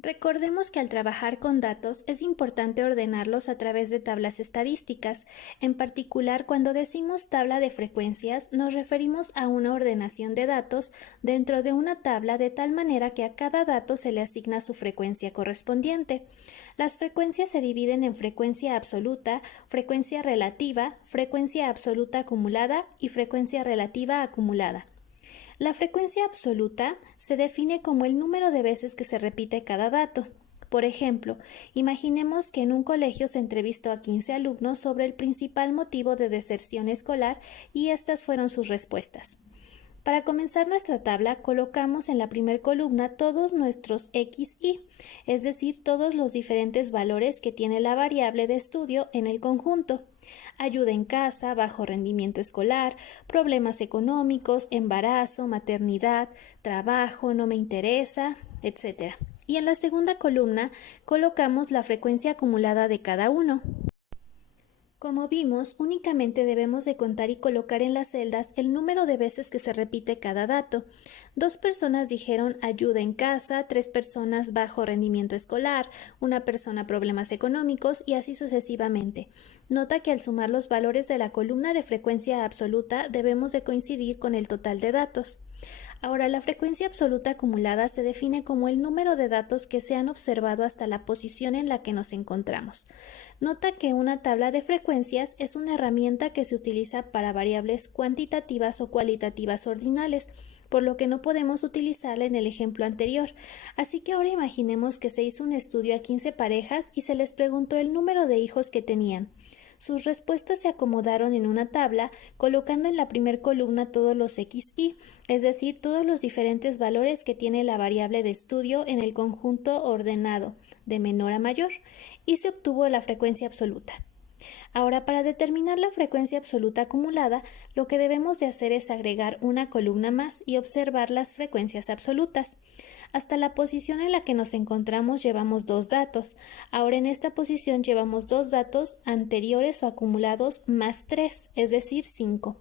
Recordemos que al trabajar con datos es importante ordenarlos a través de tablas estadísticas. En particular, cuando decimos tabla de frecuencias, nos referimos a una ordenación de datos dentro de una tabla de tal manera que a cada dato se le asigna su frecuencia correspondiente. Las frecuencias se dividen en frecuencia absoluta, frecuencia relativa, frecuencia absoluta acumulada y frecuencia relativa acumulada. La frecuencia absoluta se define como el número de veces que se repite cada dato. Por ejemplo, imaginemos que en un colegio se entrevistó a 15 alumnos sobre el principal motivo de deserción escolar y estas fueron sus respuestas. Para comenzar nuestra tabla, colocamos en la primera columna todos nuestros XY, es decir, todos los diferentes valores que tiene la variable de estudio en el conjunto. Ayuda en casa, bajo rendimiento escolar, problemas económicos, embarazo, maternidad, trabajo, no me interesa, etc. Y en la segunda columna colocamos la frecuencia acumulada de cada uno. Como vimos, únicamente debemos de contar y colocar en las celdas el número de veces que se repite cada dato. 2 personas dijeron ayuda en casa, 3 personas bajo rendimiento escolar, 1 persona problemas económicos y así sucesivamente. Nota que al sumar los valores de la columna de frecuencia absoluta debemos de coincidir con el total de datos. Ahora, la frecuencia absoluta acumulada se define como el número de datos que se han observado hasta la posición en la que nos encontramos. Nota que una tabla de frecuencias es una herramienta que se utiliza para variables cuantitativas o cualitativas ordinales, por lo que no podemos utilizarla en el ejemplo anterior. Así que ahora imaginemos que se hizo un estudio a 15 parejas y se les preguntó el número de hijos que tenían. Sus respuestas se acomodaron en una tabla, colocando en la primera columna todos los XY, es decir, todos los diferentes valores que tiene la variable de estudio en el conjunto ordenado, de menor a mayor, y se obtuvo la frecuencia absoluta. Ahora, para determinar la frecuencia absoluta acumulada, lo que debemos de hacer es agregar una columna más y observar las frecuencias absolutas. Hasta la posición en la que nos encontramos llevamos 2 datos. Ahora en esta posición llevamos 2 datos anteriores o acumulados más 3, es decir, 5.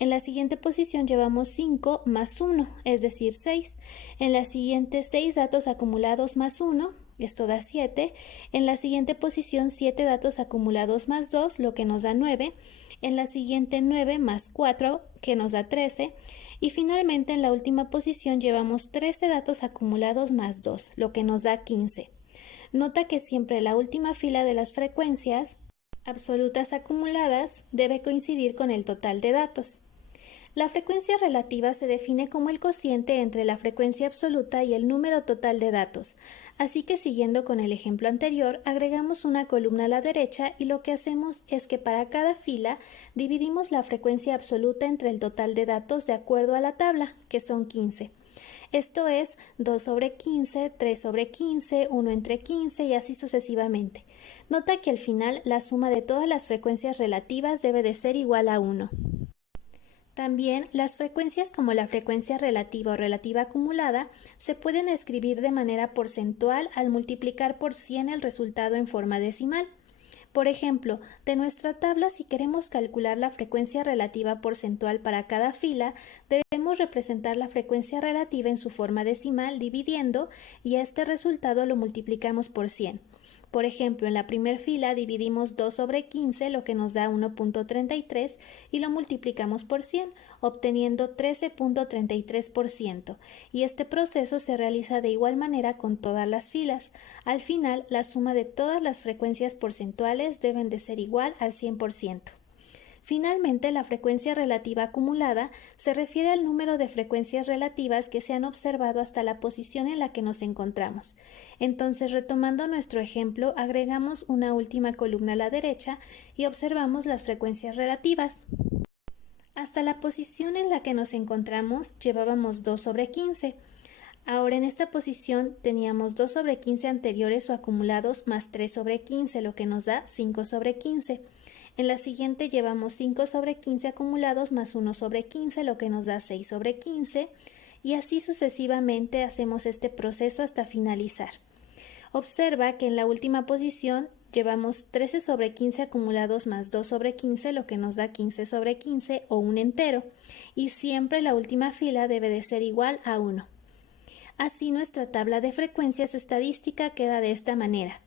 En la siguiente posición llevamos 5 más 1, es decir, 6. En la siguiente 6 datos acumulados más 1, esto da 7. En la siguiente posición 7 datos acumulados más 2, lo que nos da 9. En la siguiente 9 más 4, que nos da 13. Y finalmente en la última posición llevamos 13 datos acumulados más 2, lo que nos da 15. Nota que siempre la última fila de las frecuencias absolutas acumuladas debe coincidir con el total de datos. La frecuencia relativa se define como el cociente entre la frecuencia absoluta y el número total de datos, así que siguiendo con el ejemplo anterior, agregamos una columna a la derecha y lo que hacemos es que para cada fila dividimos la frecuencia absoluta entre el total de datos de acuerdo a la tabla, que son 15. Esto es 2 sobre 15, 3 sobre 15, 1 entre 15 y así sucesivamente. Nota que al final la suma de todas las frecuencias relativas debe de ser igual a 1. También las frecuencias como la frecuencia relativa o relativa acumulada se pueden escribir de manera porcentual al multiplicar por 100 el resultado en forma decimal. Por ejemplo, de nuestra tabla, si queremos calcular la frecuencia relativa porcentual para cada fila, debemos representar la frecuencia relativa en su forma decimal dividiendo y a este resultado lo multiplicamos por 100. Por ejemplo, en la primera fila dividimos 2 sobre 15, lo que nos da 1.33, y lo multiplicamos por 100, obteniendo 13.33%. Y este proceso se realiza de igual manera con todas las filas. Al final, la suma de todas las frecuencias porcentuales deben de ser igual al 100%. Finalmente, la frecuencia relativa acumulada se refiere al número de frecuencias relativas que se han observado hasta la posición en la que nos encontramos. Entonces, retomando nuestro ejemplo, agregamos una última columna a la derecha y observamos las frecuencias relativas. Hasta la posición en la que nos encontramos llevábamos 2 sobre 15. Ahora en esta posición teníamos 2 sobre 15 anteriores o acumulados más 3 sobre 15, lo que nos da 5 sobre 15. En la siguiente llevamos 5 sobre 15 acumulados más 1 sobre 15, lo que nos da 6 sobre 15, y así sucesivamente hacemos este proceso hasta finalizar. Observa que en la última posición llevamos 13 sobre 15 acumulados más 2 sobre 15, lo que nos da 15 sobre 15 o un entero, y siempre la última fila debe de ser igual a 1. Así nuestra tabla de frecuencias estadística queda de esta manera.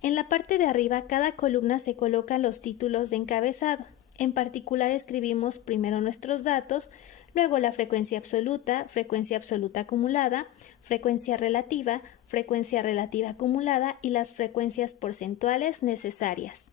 En la parte de arriba, cada columna se colocan los títulos de encabezado. En particular escribimos primero nuestros datos, luego la frecuencia absoluta acumulada, frecuencia relativa acumulada y las frecuencias porcentuales necesarias.